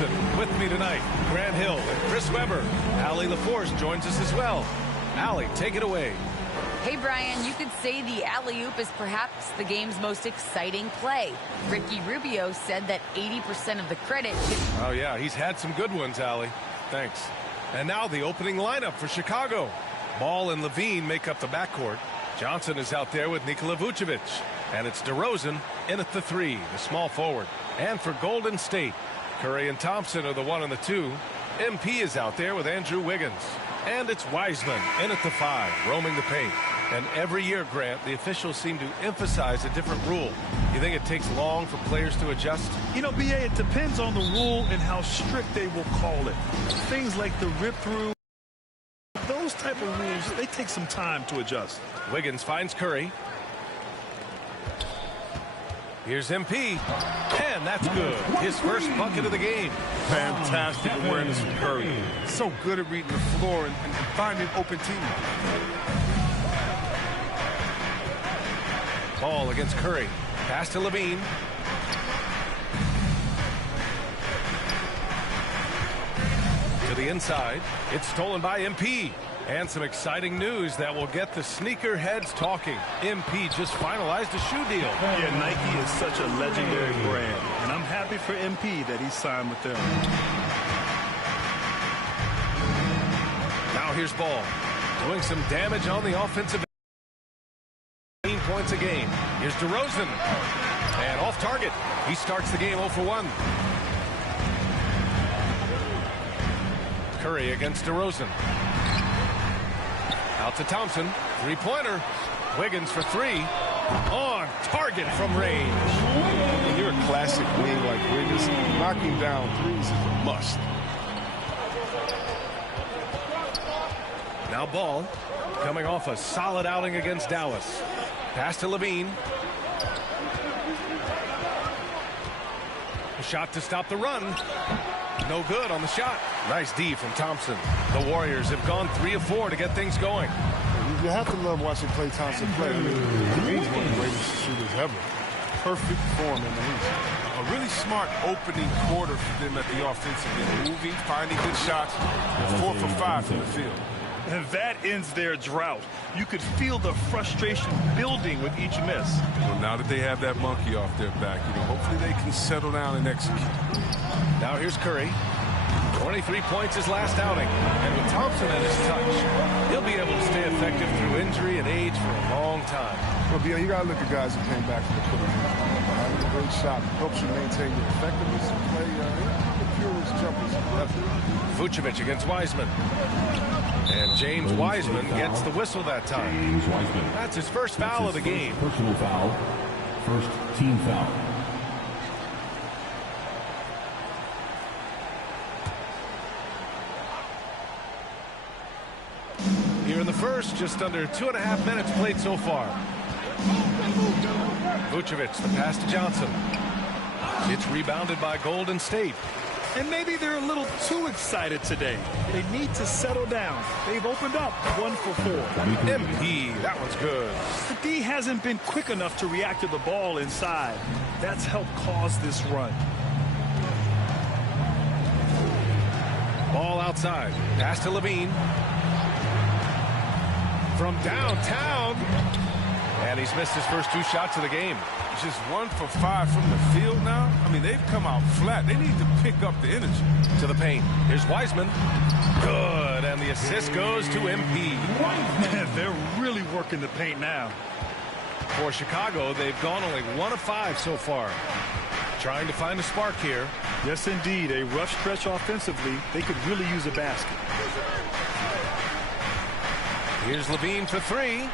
Thompson with me tonight. Grant Hill and Chris Webber. Allie LaForce joins us as well. Allie, take it away. Hey, Brian, you could say the alley-oop is perhaps the game's most exciting play. Ricky Rubio said that 80% of the credit... Oh, yeah, he's had some good ones, Allie. Thanks. And now the opening lineup for Chicago. Ball and Levine make up the backcourt. Johnson is out there with Nikola Vucevic. And it's DeRozan in at the 3, the small forward. And for Golden State, Curry and Thompson are the 1 and the 2. MP is out there with Andrew Wiggins. And it's Wiseman in at the 5, roaming the paint. And every year, Grant, the officials seem to emphasize a different rule. You think it takes long for players to adjust? You know, B.A., it depends on the rule and how strict they will call it. Things like the rip-through, those type of rules, they take some time to adjust. Wiggins finds Curry. Here's MP. And that's good. His first bucket of the game. Fantastic awareness from Curry. So good at reading the floor and finding open teammates. Ball against Curry. Pass to Levine. To the inside. It's stolen by MP. And some exciting news that will get the sneaker heads talking. MP just finalized a shoe deal. Yeah, Nike is such a legendary brand. And I'm happy for MP that he signed with them. Now here's Ball. Doing some damage on the offensive end. 15 points a game. Here's DeRozan. And off target. He starts the game 0 for 1. Curry against DeRozan. Out to Thompson. Three-pointer. Wiggins for 3. On target from range. When you're a classic wing like Wiggins, knocking down threes is a must. Now Ball coming off a solid outing against Dallas. Pass to Levine. A shot to stop the run. No good on the shot. Nice D from Thompson. The Warriors have gone 3 of 4 to get things going. You have to love watching Klay Thompson play. I mean, he's one of the greatest shooters ever. Perfect form in the league. A really smart opening quarter for them at the offensive end. Moving, finding good shots. 4 for 5 from the field. And that ends their drought. You could feel the frustration building with each miss. Well, now that they have that monkey off their back, hopefully they can settle down and execute. Now here's Curry. 23 points his last outing. And with Thompson at his touch, he'll be able to stay effective through injury and age for a long time. Well, you got to look at guys who came back from the put having a great shot helps you maintain your effectiveness and play the purest jumpers. Vucevic against Wiseman. And James Wiseman gets the whistle that time. James Wiseman. That's his first foul of the game. Personal foul. First team foul. Here in the first, just under 2.5 minutes played so far. Vucevic, the pass to Johnson. It's rebounded by Golden State. And maybe they're a little too excited today. They need to settle down. They've opened up 1 for 4. MP, that one's good. The D hasn't been quick enough to react to the ball inside. That's helped cause this run. Ball outside. Pass to Levine. From downtown. And he's missed his first 2 shots of the game. Just 1 for 5 from the field now. I mean, they've come out flat. They need to pick up the energy. To the paint. Here's Wiseman. Good. And the assist goes to MP. Man, they're really working the paint now. For Chicago, they've gone only 1 of 5 so far. Trying to find a spark here. Yes, indeed. A rough stretch offensively. They could really use a basket. Here's Levine for 3.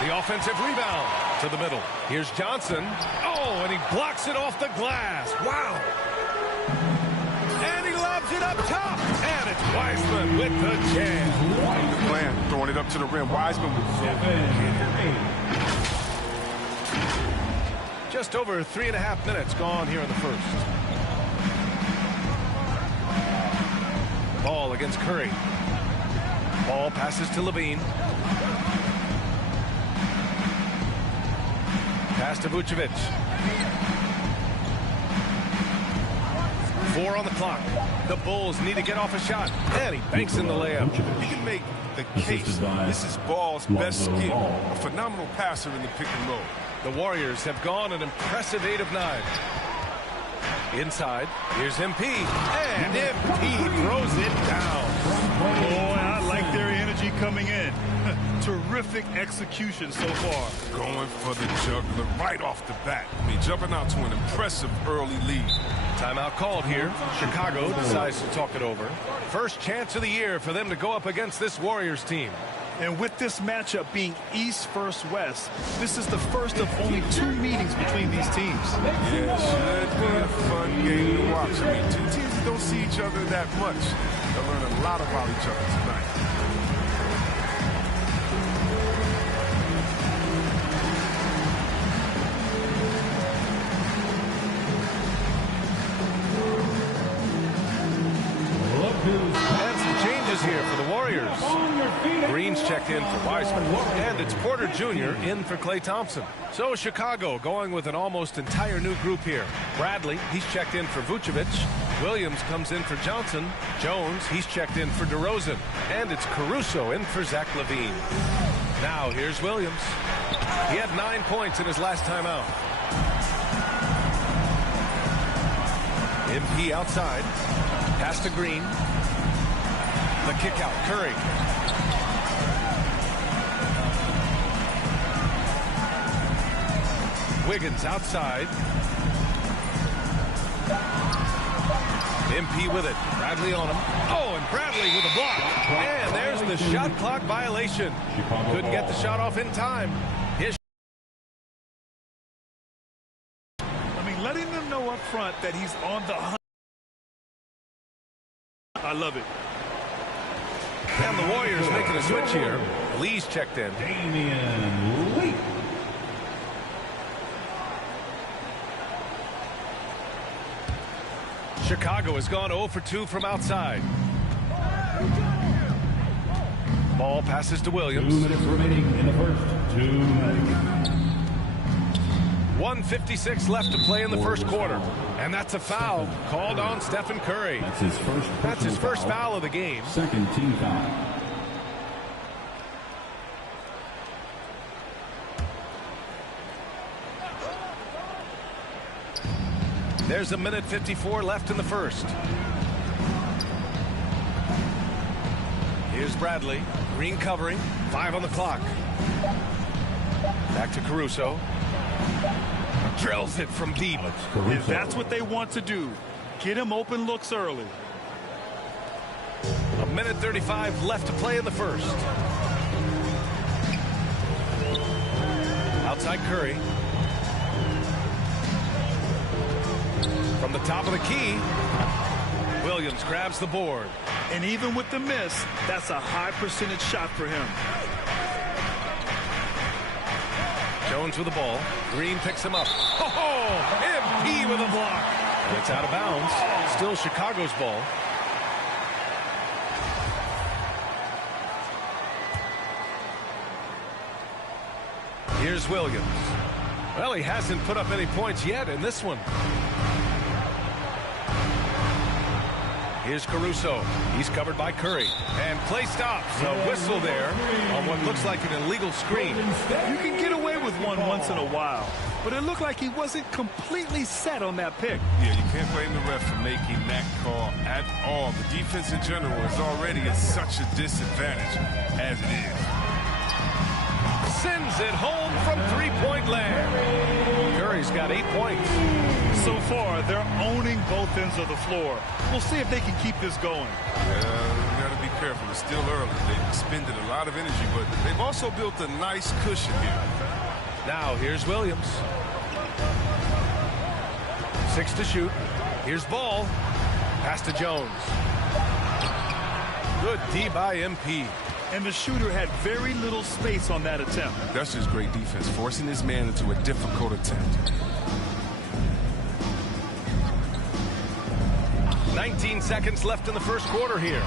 The offensive rebound to the middle. Here's Johnson. Oh, and he blocks it off the glass. Wow. And he lobs it up top. And it's Wiseman with the jam. The plan, throwing it up to the rim. Wiseman with Just over 3.5 minutes gone here in the first. Ball against Curry. Ball passes to Levine. Pass to Vucevic. on the clock. The Bulls need to get off a shot. And he banks in the layup. You can make the case. This is Ball's best skill. A phenomenal passer in the pick and roll. The Warriors have gone an impressive 8 of 9. Inside, here's MP. And MP throws it down. Boy, I like their energy coming in. Terrific execution so far. Going for the juggler right off the bat. I mean, jumping out to an impressive early lead. Timeout called here. Chicago decides to talk it over. First chance of the year for them to go up against this Warriors team. And with this matchup being East versus West, this is the first of only 2 meetings between these teams. Yeah, should be a fun game to watch. I mean, 2 teams that don't see each other that much. They'll learn a lot about each other tonight. And some changes here for the Warriors. Green's checked in for Wiseman, and it's Porter Jr. in for Klay Thompson. So Chicago going with an almost entire new group here. Bradley, he's checked in for Vucevic. Williams comes in for Johnson. Jones, he's checked in for DeRozan. And it's Caruso in for Zach LaVine. Now here's Williams. He had 9 points in his last time out. MP outside. Pass to Green. The kick out. Curry. Wiggins outside. MP with it. Bradley on him. Oh, and Bradley with a block. And there's the shot clock violation. Couldn't get the shot off in time. I mean, letting them know up front that he's on the hunt. I love it. And the Warriors making a switch here. Lee's checked in. Damian Lee. Chicago has gone 0 for 2 from outside. Ball passes to Williams. 2 minutes remaining in the first. 2 minutes. 1:56 left to play in the first quarter. And that's a foul called on Stephen Curry. That's his first foul of the game. Second team foul. There's 1:54 left in the first. Here's Bradley. Green covering. 5 on the clock. Back to Caruso. Drills it from deep. If that's what they want to do, get him open looks early. 1:35 left to play in the first. Outside Curry. From the top of the key, Williams grabs the board. And even with the miss, that's a high percentage shot for him. Jones with the ball. Green picks him up. Oh, MP with a block. And it's out of bounds. Still Chicago's ball. Here's Williams. Well, he hasn't put up any points yet in this one. Here's Caruso. He's covered by Curry. And play stops. A whistle there on what looks like an illegal screen. You can get away with one once in a while, but it looked like he wasn't completely set on that pick. Yeah, you can't blame the ref for making that call at all. The defense in general is already at such a disadvantage as it is. Sends it home from three-point land. Curry's got 8 points. So far, they're owning both ends of the floor. We'll see if they can keep this going. You got to be careful. It's still early. They've expended a lot of energy, but they've also built a nice cushion here. Now, here's Williams. 6 to shoot. Here's Ball. Pass to Jones. Good D by MP. And the shooter had very little space on that attempt. That's just great defense, forcing his man into a difficult attempt. 19 seconds left in the first quarter here.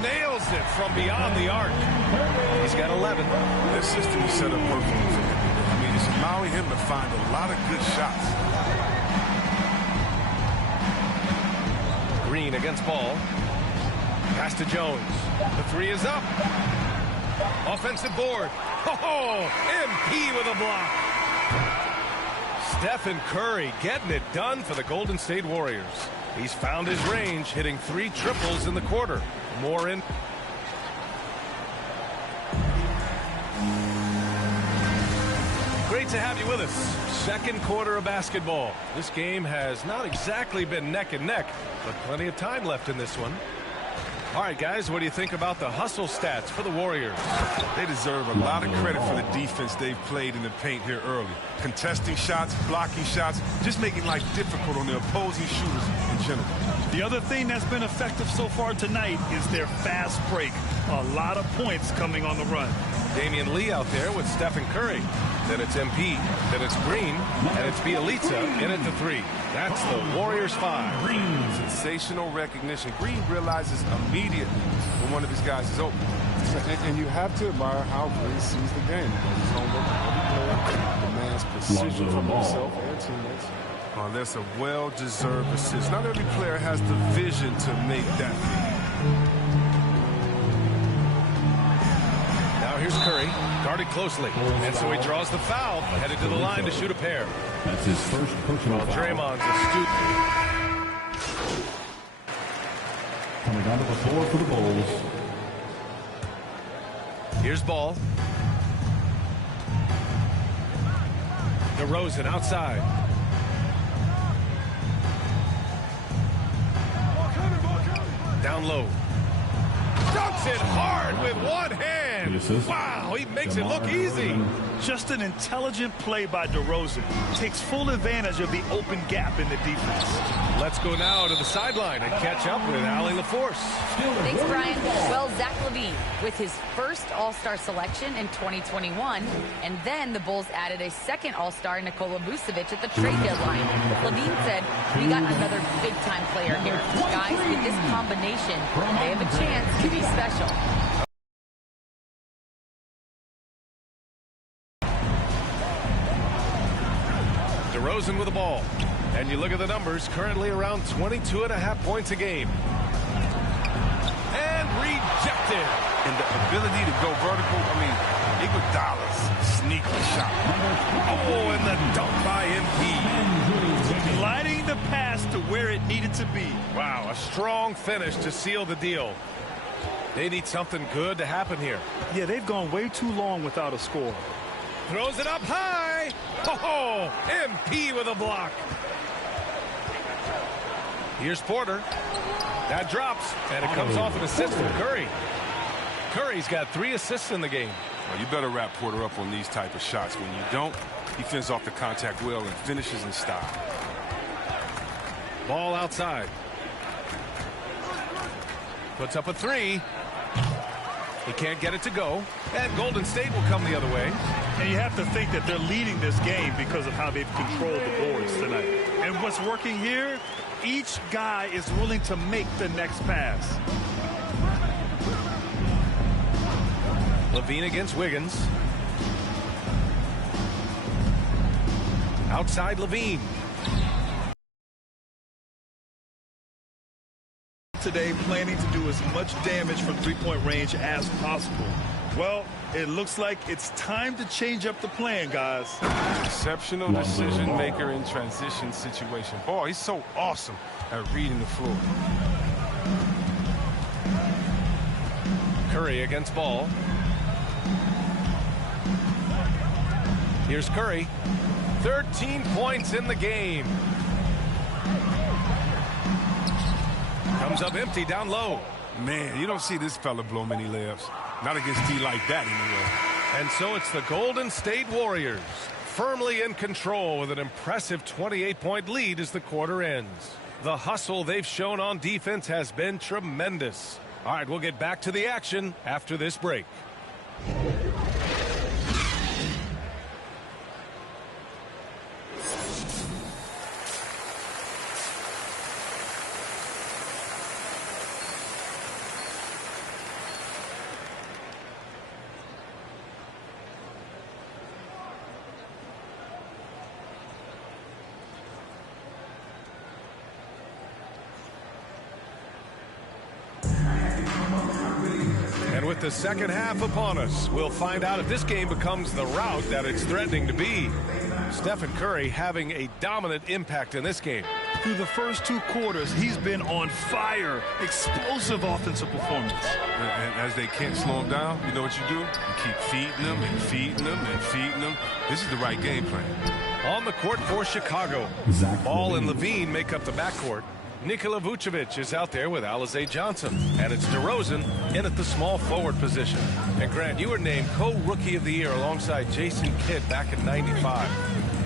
Nails it from beyond the arc. He's got 11. This system is set up perfectly for him. I mean, it's allowing him to find a lot of good shots. Green against Ball. Pass to Jones. The three is up. Offensive board. Oh, MP with a block. Stephen Curry getting it done for the Golden State Warriors. He's found his range, hitting 3 triples in the quarter. More in. Great to have you with us. Second quarter of basketball. This game has not exactly been neck and neck, but plenty of time left in this one. All right, guys, what do you think about the hustle stats for the Warriors? They deserve a lot of credit for the defense they've played in the paint here early. Contesting shots, blocking shots, just making life difficult on the opposing shooters in general. The other thing that's been effective so far tonight is their fast break. A lot of points coming on the run. Damian Lee out there with Stephen Curry. Then it's MP, then it's Green, and it's Bielitsa in at the 3. That's the Warriors 5. Sensational recognition. Green realizes immediately when one of his guys is open. And you have to admire how Green sees the game. His homework every player demands precision from himself and teammates. Oh, that's a well-deserved assist. Not every player has the vision to make that feed. Now here's Curry, guarded closely. And so he draws the foul, headed to the line to shoot a pair. That's his first personal foul. Draymond's astute. Coming onto the floor for the Bulls. Here's Ball. DeRozan outside. Down low. Dunks it hard with one hand. Wow, he makes it look easy. Just an intelligent play by DeRozan. Takes full advantage of the open gap in the defense. Let's go now to the sideline and catch up with Allie LaForce. Thanks, Brian. Well, Zach LaVine with his first All-Star selection in 2021, and then the Bulls added a second All-Star, Nikola Vucevic, at the trade deadline. LaVine said, "We got another big-time player here. Guys, with this combination, they have a chance to be special." DeRozan with the ball. And you look at the numbers, currently around 22.5 points a game. And rejected. And the ability to go vertical, I mean, Iguodala's sneaky shot. Oh, and the dunk by MP. Gliding the pass to where it needed to be. Wow, a strong finish to seal the deal. They need something good to happen here. Yeah, they've gone way too long without a score. Throws it up high. Oh, MP with a block. Here's Porter. That drops, and it comes off an assist from Curry. Curry's got 3 assists in the game. Well, you better wrap Porter up on these type of shots. When you don't, he fends off the contact well and finishes in style. Ball outside. Puts up a 3. He can't get it to go. And Golden State will come the other way. And you have to think that they're leading this game because of how they've controlled the boards tonight. And what's working here, each guy is willing to make the next pass. LaVine against Wiggins. Outside LaVine. Today planning to do as much damage from three-point range as possible. Well, it looks like it's time to change up the plan, guys. Exceptional decision maker in transition situation. Boy, he's so awesome at reading the floor. Curry against Ball. Here's Curry. 13 points in the game. Comes up empty down low. Man, you don't see this fella blow many layups. Not against D like that anyway. And so it's the Golden State Warriors firmly in control with an impressive 28-point lead as the quarter ends. The hustle they've shown on defense has been tremendous. All right, we'll get back to the action after this break. With the second half upon us, we'll find out if this game becomes the rout that it's threatening to be. Stephen Curry having a dominant impact in this game. Through the first 2 quarters, he's been on fire. Explosive offensive performance. And as they can't slow him down, you know what you do? You keep feeding them and feeding them and feeding them. This is the right game plan. On the court for Chicago. Ball and Levine make up the backcourt. Nikola Vucevic is out there with Alize Johnson. And it's DeRozan in at the small forward position. And Grant, you were named co-rookie of the year alongside Jason Kidd back in '95.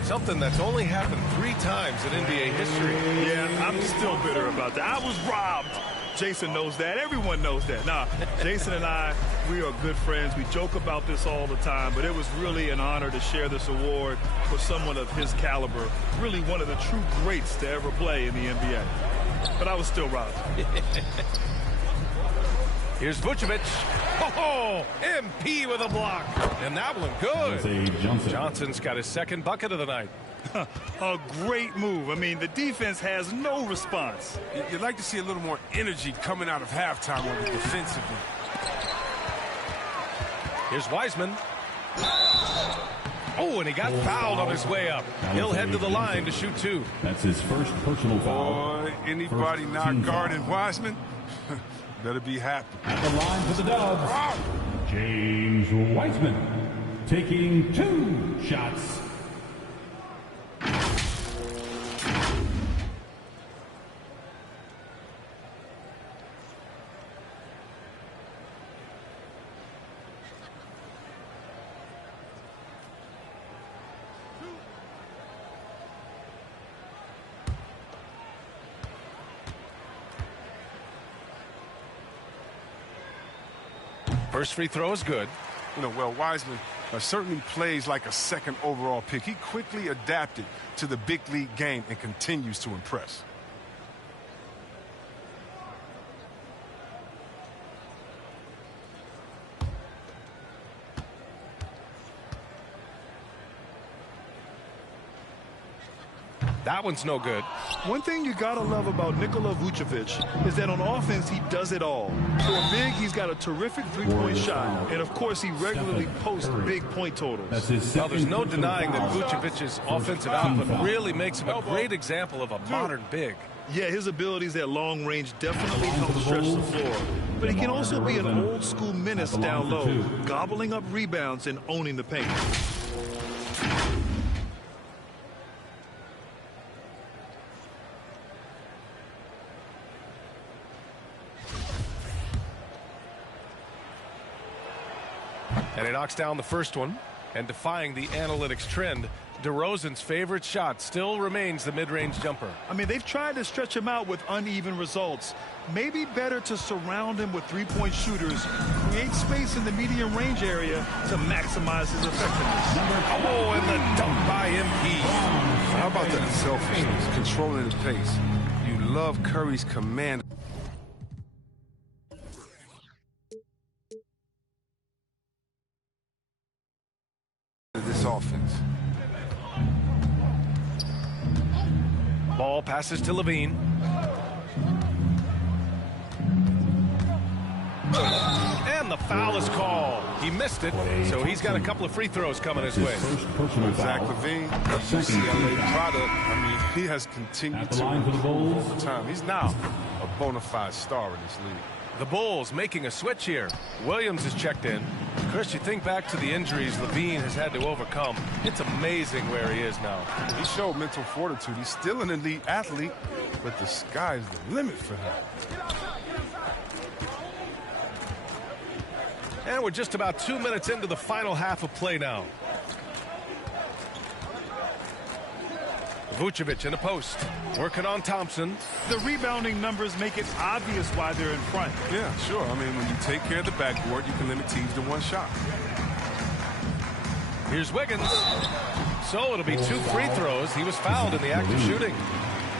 Something that's only happened 3 times in NBA history. Yeah, I'm still bitter about that. I was robbed. Jason knows that. Everyone knows that. Nah, Jason and I, we are good friends. We joke about this all the time, but it was really an honor to share this award with someone of his caliber. Really one of the true greats to ever play in the NBA. But I was still robbed. Here's Vucevic. Oh, MP with a block. And that one good. Johnson's got his second bucket of the night. A great move. I mean, the defense has no response. You'd like to see a little more energy coming out of halftime on the defensive end. Here's Wiseman. Oh, and he got fouled on his way up. He'll head to the line to shoot 2. That's his first personal foul. Boy, anybody not guarding Wiseman better be happy. At the line for the Dubs, James Wiseman taking 2 shots. First free throw is good. You know, well, Wiseman certainly plays like a second overall pick. He quickly adapted to the big league game and continues to impress. That one's no good. One thing you gotta love about Nikola Vucevic is that on offense he does it all. For a big, he's got a terrific three-point shot, and of course he regularly posts big point totals. Well, there's no denying that Vucevic's offensive output really makes him a great example of a modern big. Yeah, his abilities at long range definitely help stretch the floor. But he can also be an old-school menace down low, gobbling up rebounds and owning the paint. And he knocks down the first one. And defying the analytics trend, DeRozan's favorite shot still remains the mid-range jumper. I mean, they've tried to stretch him out with uneven results. Maybe better to surround him with three-point shooters, create space in the medium range area to maximize his effectiveness. Oh, and the dunk by MP. How about that selfishness, controlling the pace? You love Curry's command. This offense. Ball passes to Levine. And the foul is called. He missed it, so he's got a couple of free throws coming his way. Zach LaVine, UCLA product. I mean, he has continued to improve over time. He's now a bona fide star in this league. The Bulls making a switch here. Williams is checked in. Chris, you think back to the injuries Levine has had to overcome. It's amazing where he is now. He showed mental fortitude. He's still an elite athlete, but the sky's the limit for him. And we're just about 2 minutes into the final half of play now. Vucevic in the post, working on Thompson. The rebounding numbers make it obvious why they're in front. Yeah, sure. I mean, when you take care of the backboard, you can limit teams to one shot. Here's Wiggins. So it'll be 2 free throws. He was fouled in the act of shooting.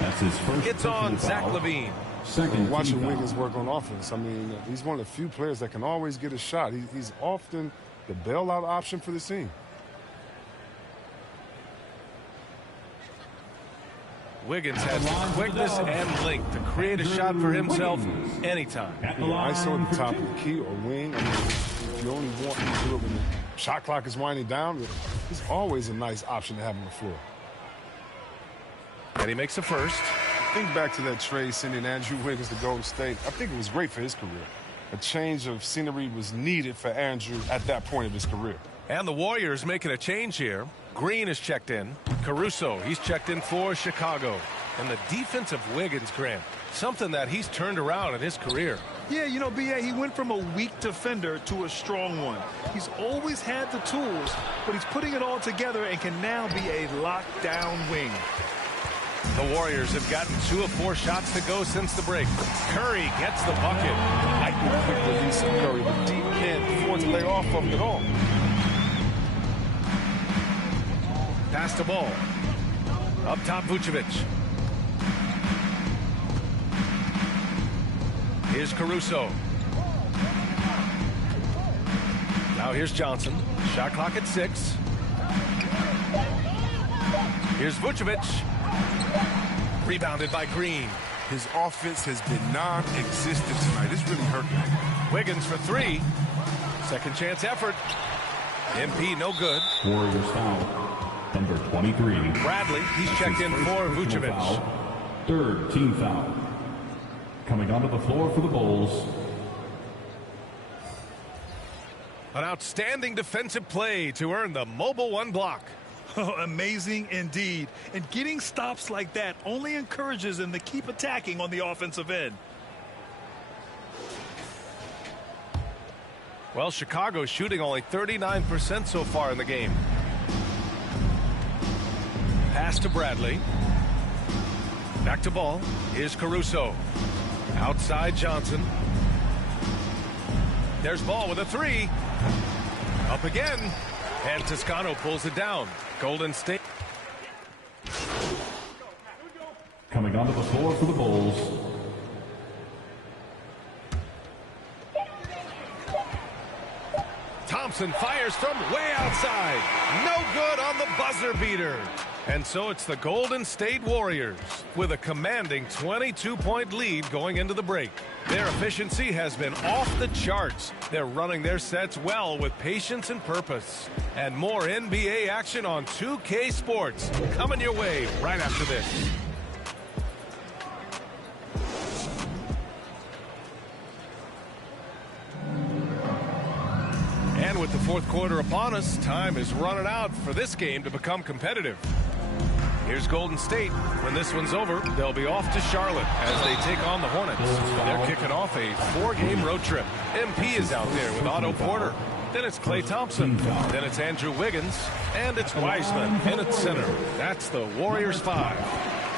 That's his first. It's on Zach LaVine. Watching Wiggins work on offense, I mean, he's one of the few players that can always get a shot. He's often the bailout option for the team. Wiggins has the quickness and length to create a shot for himself anytime. ISO at the top of the key or wing. I mean, if you only want to do it when the shot clock is winding down, it's always a nice option to have on the floor. And he makes the first. Think back to that trade sending Andrew Wiggins to Golden State. I think it was great for his career. A change of scenery was needed for Andrew at that point of his career. And the Warriors making a change here. Green is checked in. Caruso, he's checked in for Chicago. And the defense of Wiggins, Grant, something that he's turned around in his career. Yeah, you know, B.A., he went from a weak defender to a strong one. He's always had the tools, but he's putting it all together and can now be a lockdown wing. The Warriors have gotten 2 of 4 shots to go since the break. Curry gets the bucket. Lightning quick release of Curry, but deep can't afford to lay off of him at all. Pass the ball. Up top, Vucevic. Here's Caruso. Now here's Johnson. Shot clock at 6. Here's Vucevic. Rebounded by Green. His offense has been non-existent tonight. It's really hurt him. Wiggins for 3. Second chance effort. MP no good. Warriors foul. Number 23. Bradley, he's checked in for Vucevic. Foul. Third team foul. Coming onto the floor for the Bulls. An outstanding defensive play to earn the mobile 1 block. Oh, amazing indeed. And getting stops like that only encourages them to keep attacking on the offensive end. Well, Chicago's shooting only 39% so far in the game. Pass to Bradley. Back to ball. Here's Caruso. Outside Johnson. There's Ball with a 3. Up again. And Toscano pulls it down. Golden State. Coming onto the floor for the Bulls. Thompson fires from way outside. No good on the buzzer beater. And so it's the Golden State Warriors with a commanding 22-point lead going into the break. Their efficiency has been off the charts. They're running their sets well with patience and purpose. And more NBA action on 2K Sports coming your way right after this. And with the fourth quarter upon us, time is running out for this game to become competitive. Here's Golden State. When this one's over, they'll be off to Charlotte as they take on the Hornets. They're kicking off a 4-game road trip. MP is out there with Otto Porter. Then it's Klay Thompson. Then it's Andrew Wiggins. And it's Wiseman in at center. That's the Warriors 5.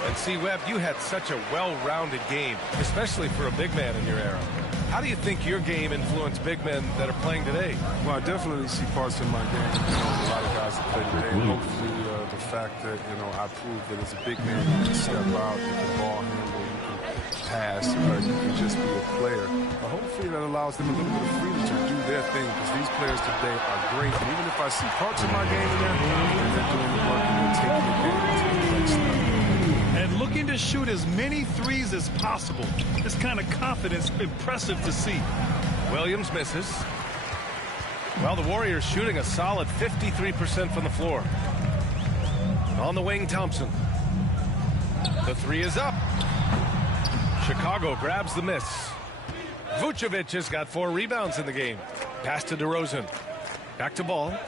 And see, Webb, you had such a well-rounded game, especially for a big man in your era. How do you think your game influenced big men that are playing today? Well, I definitely see parts in my game. A lot of guys that play today. Hopefully, the fact that, I proved that as a big man, you can step out, you can ball handle, you can pass, you can just be a player. But hopefully that allows them a little bit of freedom to do their thing, because these players today are great. And even if I see parts of my game in there, they're doing the work and they're taking the game to the next level. And looking to shoot as many threes as possible. This kind of confidence, impressive to see. Williams misses. Well, the Warriors shooting a solid 53% from the floor. On the wing, Thompson. The 3 is up. Chicago grabs the miss. Vucevic has got 4 rebounds in the game. Pass to DeRozan. Back to Ball.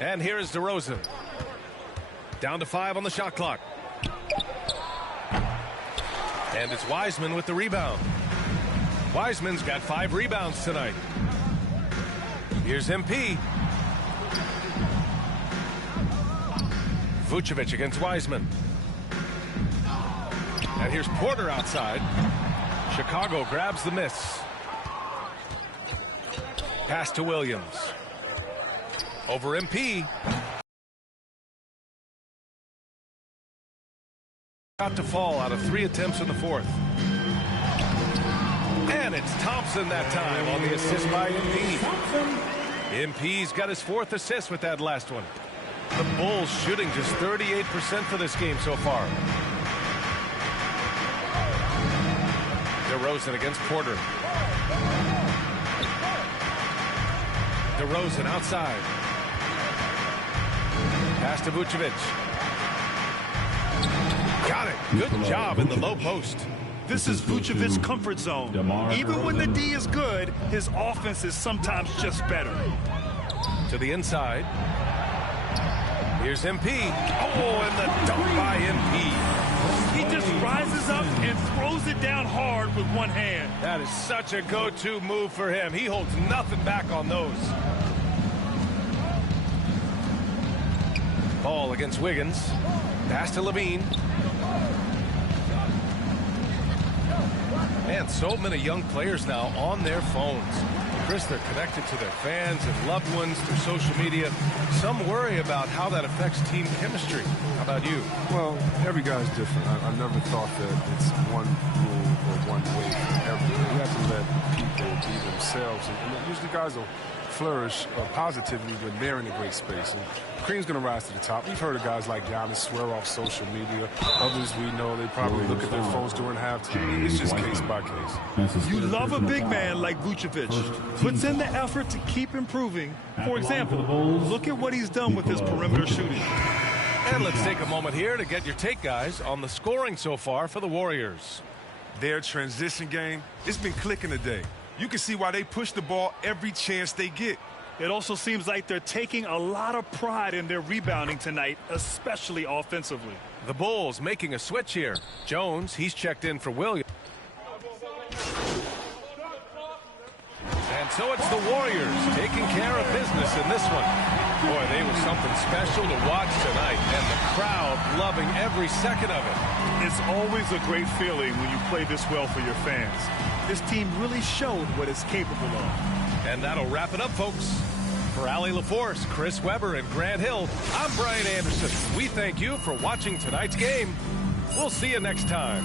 And here is DeRozan. Down to 5 on the shot clock. And it's Wiseman with the rebound. Wiseman's got 5 rebounds tonight. Here's MP. Vucevic against Wiseman. And here's Porter outside. Chicago grabs the miss. Pass to Williams. Over MP. Got to fall out of 3 attempts in the fourth. And it's Thompson that time on the assist by MP. MP's got his 4th assist with that last one. The Bulls shooting just 38% for this game so far. DeRozan against Porter. DeRozan outside. Pass to Vucevic. Got it. Good job in the low post. This is Vucevic's comfort zone. Even when the D is good, his offense is sometimes just better. To the inside. Here's MP. Oh, and the dunk by MP. He just rises up and throws it down hard with one hand. That is such a go-to move for him. He holds nothing back on those. Ball against Wiggins. Pass to Levine. Man, so many young players now on their phones. Chris, they're connected to their fans and loved ones through social media. Some worry about how that affects team chemistry. How about you? Well, every guy's different. I never thought that it's one rule or one way for everyone. You have to let people be themselves. And usually guys will flourish positively when they're in a great space. And Kareem's going to rise to the top. We've heard of guys like Giannis swear off social media. Others we know they probably look at their phones during halftime. It's just case by case. You love a big man like Vucevic. Puts in the effort to keep improving. For example, look at what he's done with his perimeter shooting. And let's take a moment here to get your take, guys, on the scoring so far for the Warriors. Their transition game, it's been clicking today. You can see why they push the ball every chance they get. It also seems like they're taking a lot of pride in their rebounding tonight, especially offensively. The Bulls making a switch here. Jones, he's checked in for Williams. And so it's the Warriors taking care of business in this one. Boy, they were something special to watch tonight, and the crowd loving every second of it. It's always a great feeling when you play this well for your fans. This team really showed what it's capable of. And that'll wrap it up, folks. For Allie LaForce, Chris Webber, and Grant Hill, I'm Brian Anderson. We thank you for watching tonight's game. We'll see you next time.